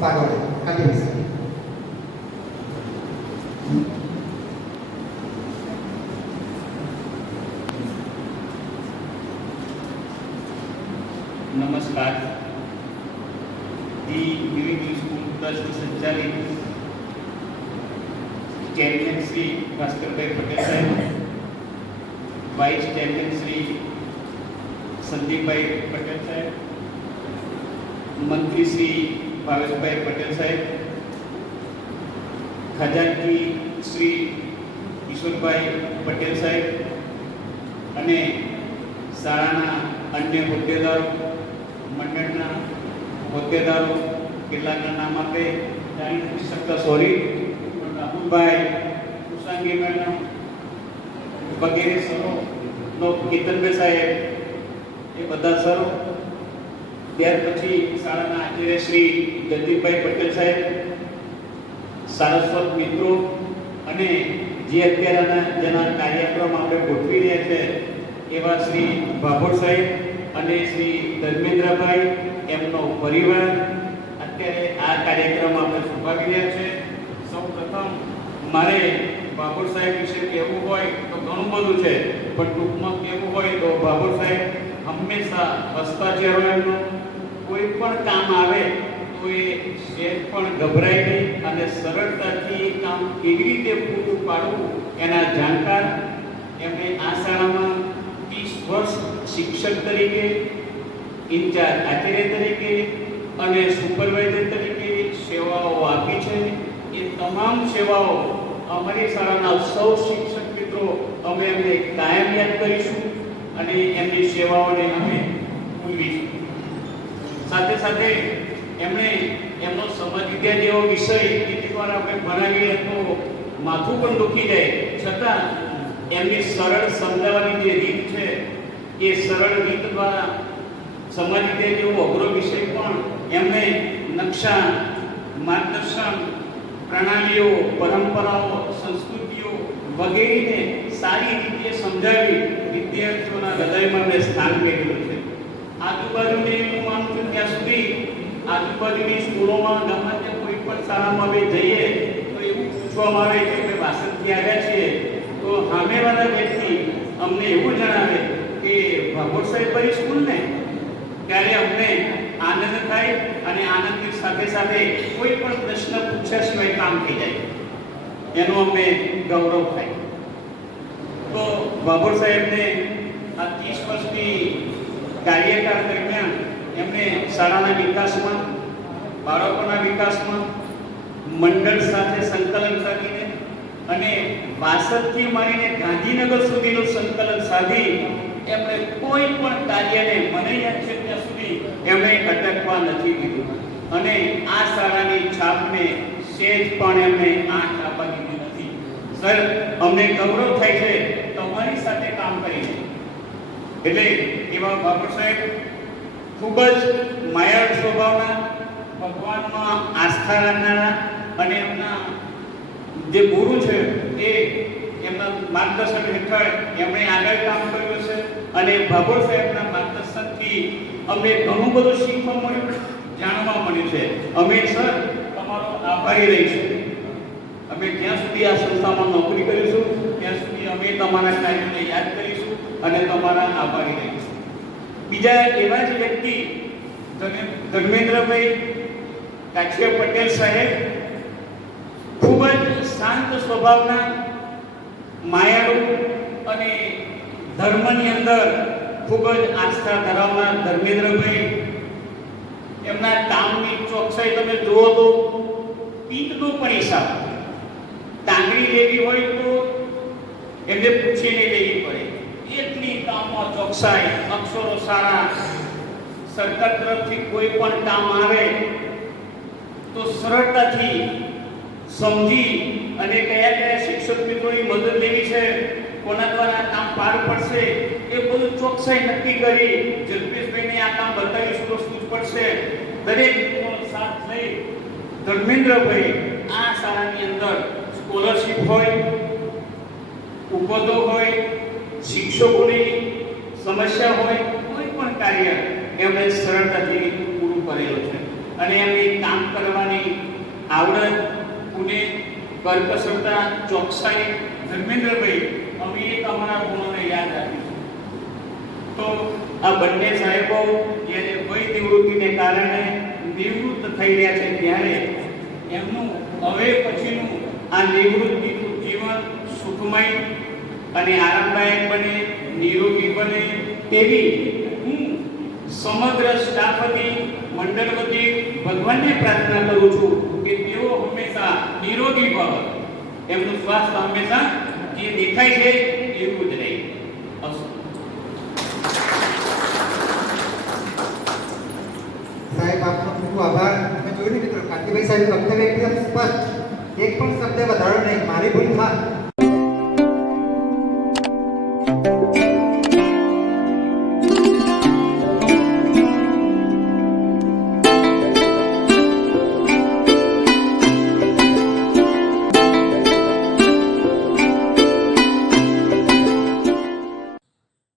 પાડોળે continuous નમસ્કાર the unity school trust સંચાલિત champion Shri Bhaskarbhai Patel સાહેબ વાઇસ ચેમ્પિયન શ્રી સંદીપભાઈ પટેલ સાહેબ મંત્રી શ્રી ભાવેશભાઈ પટેલ સાહેબ ખજાનજી શ્રી ઈશ્વરભાઈ પટેલ સાહેબ અને શાળાના અન્ય હોદ્દેદારો, મંડળના હોદ્દેદારો, કેટલાકના નામ આપે, જાણી નથી શકતા સોરી રાહુલભાઈ કુસાંગી મેડમ, વગેરે સરો કેતનભાઈ સાહેબ, એ બધા સરો ત્યાર પછી શાળાના આચાર્ય શ્રી જગદીપભાઈ પટેલ સાહેબ, સારસ્વત મિત્રો અને જે અત્યારના જેના કાર્યક્રમ આપણે ગોઠવી રહ્યા છે એવા શ્રી ભાભોર સાહેબ અને શ્રી ધર્મેન્દ્રભાઈ, એમનો પરિવાર અત્યારે આ કાર્યક્રમ આપણે સંભાળી રહ્યા છે. સૌ પ્રથમ મારે ભાભોર સાહેબ વિશે કહેવું હોય તો ઘણું બધું છે, પણ ટૂંકમાં કહેવું હોય તો ભાભોર સાહેબ હંમેશા હસતા ચહેરો એમનો. કોઈ પણ કામ આવે, તો એ શેઠ પણ ગભરાય નહીં અને સરળતાથી એ કામ કેવી રીતે પૂરું પાડવું એના જાણકાર એમણે આ શાળામાં ત્રીસ વર્ષ શિક્ષક તરીકે, ઇન્ચાર્જ આચાર્ય તરીકે અને સુપરવાઇઝર તરીકે સેવાઓ આપી છે. એ તમામ સેવાઓ અમારી શાળાના સૌ શિક્ષક મિત્રો અમે એમને કાયમ યાદ કરીશું અને એમની સેવાઓને અમે ભૂલવીશું. સાથે સાથે એમણે એમનો સમાજ વિદ્યા જેવો વિષય કેટલીકવાર આપણે ભણાવીએ તો માથું પણ દુખી જાય. છતાં એમની સરળ સમજાવવાની જે રીત છે, એ સરળ રીત દ્વારા સમાજ વિદ્યા જેવો અઘરો વિષય પણ એમણે નકશા, માર્ગદર્શન, પ્રણાલીઓ, પરંપરાઓ, સંસ્કૃતિઓ વગેરેને સારી રીતે સમજાવી વિદ્યાર્થીઓના હૃદયમાં મેં સ્થાન મેળવ્યું છે. આજુબાજુની હું માનું છું ત્યાં સુધી આજુબાજુની સ્કૂલોમાં ગામમાં તે કોઈ પણ શાળામાં અમે જઈએ, તો એવું પૂછવામાં આવે કે અમે વાસણથી આવ્યા છીએ. તો સામેવાળા વ્યક્તિ અમને એવું જણાવે કે, ભાગવત સાહેબ, ભાઈ સ્કૂલ ને ત્યારે અમને આનંદ થાય અને આનંદની સાથે સાથે કોઈ પણ પ્રશ્ન પૂછ્યા સિવાય કામ થઈ જાય. એનો અમને ગૌરવ થાય. તો બાબર સાહેબને આ ત્રીસ વર્ષની કાર્યકાળ દરમિયાન એમણે શાળાના વિકાસમાં, બાળકોના વિકાસમાં, મંડળ સાથે સંકલન સાધીને અને વાસદથી માંડીને ગાંધીનગર સુધીનું સંકલન સાધી એમણે કોઈ પણ કાર્યને મને યાદ છે ત્યાં સુધી એમણે અટકવા નથી દીધું. અને આ શાળાની છાપને સેજ પણ એમણે આંખ આપવા દીધી નથી. સર, અમને ગૌરવ થાય છે તમારી સાથે કામ કરીને. એટલે એવા બાબુ સાહેબ ખૂબ જ માયાળ સ્વભાવના, ભગવાનમાં આસ્થા રાખનારા અને એમના જે ગુરુ છે એ એમના માર્ગદર્શન હેઠળ એમણે આગળ કામ કર્યું છે અને ભાભોર સાહેબના માર્ગદર્શનથી અમને ઘણું બધું શીખવા મળ્યું, જાણવા મળ્યું છે. અમે સર તમારો આભારી રહીશું. અમે જ્યાં સુધી આ સંસ્થામાં નોકરી કરીશું, ત્યાં સુધી અમે તમારા કાર્યોને યાદ કરીશું. અને તમારા આભારી રહીશું બીજા એવા જ વ્યક્તિ, ધર્મે- ધર્મેન્દ્રભાઈ કાછિયા પટેલ સાહેબ, ખૂબ જ શાંત સ્વભાવના માયાળુ અને ધર્મની અંદર ખૂબ જ આસ્થા ધરાવનાર ધર્મેન્દ્રભાઈ. એમના કામની ચોકસાઈ તમે જુઓ તો પિત્તનો પણ હિસાબ ટાંગડી લેવી હોય તો એમને પૂછીને લેવી પડે. એટલી કામમાં ચોકસાઈ, અક્ષરો સારા. સરકાર તરફથી કોઈ પણ કામ આવે તો સરળતાથી સમજી અને કયા કયા શિક્ષક મિત્રોની મદદ લેવી છે, કોના દ્વારા કામ પાર પડશે, એ બધું ચોકસાઈ નક્કી કરી જગદીશભાઈને આ કામ બતાવીશું તો પડશે. દરેક સાથ લઈ ધર્મેન્દ્રભાઈ આ શાળાની અંદર સ્કોલરશિપ હોય ઉપદો હોય શિક્ષકોની સમસ્યા હોય કોઈ પણ કાર્ય એમણે સરળતાથી પૂરું કરેલું છે. અને એમની કામ કરવાની આવડત પુણે કર્કશતા, ચોકસાઈ ધર્મેન્દ્રભાઈ, અમે એક અમારા ગુણોને યાદ રાખીશું. તો આ બંને સાહેબો જ્યારે વય નિવૃત્તિને કારણે નિવૃત્ત થઈ રહ્યા છે ત્યારે એમનું હવે પછીનું આ નિવૃત્તિનું જીવન સુખમય અને આરામદાયક બને, નિરોગી બને તેવી હું સમગ્ર સ્ટાફ વતી મંડળ વતી ભગવાનને પ્રાર્થના કરું છું કે તેઓ હંમેશા નિરોગી ભવ એમનું સ્વાસ્થ્ય હંમેશા જે દેખાય છે એવું જ રહે. સાહેબ, આપનો ખૂબ આભાર. મેં જોયું ને, મિત્રો, કાંતિભાઈ સાહેબ વક્તવ્ય એકદમ સ્પષ્ટ. એક પણ શબ્દ વધારો નહીં, મારી ભૂલ હા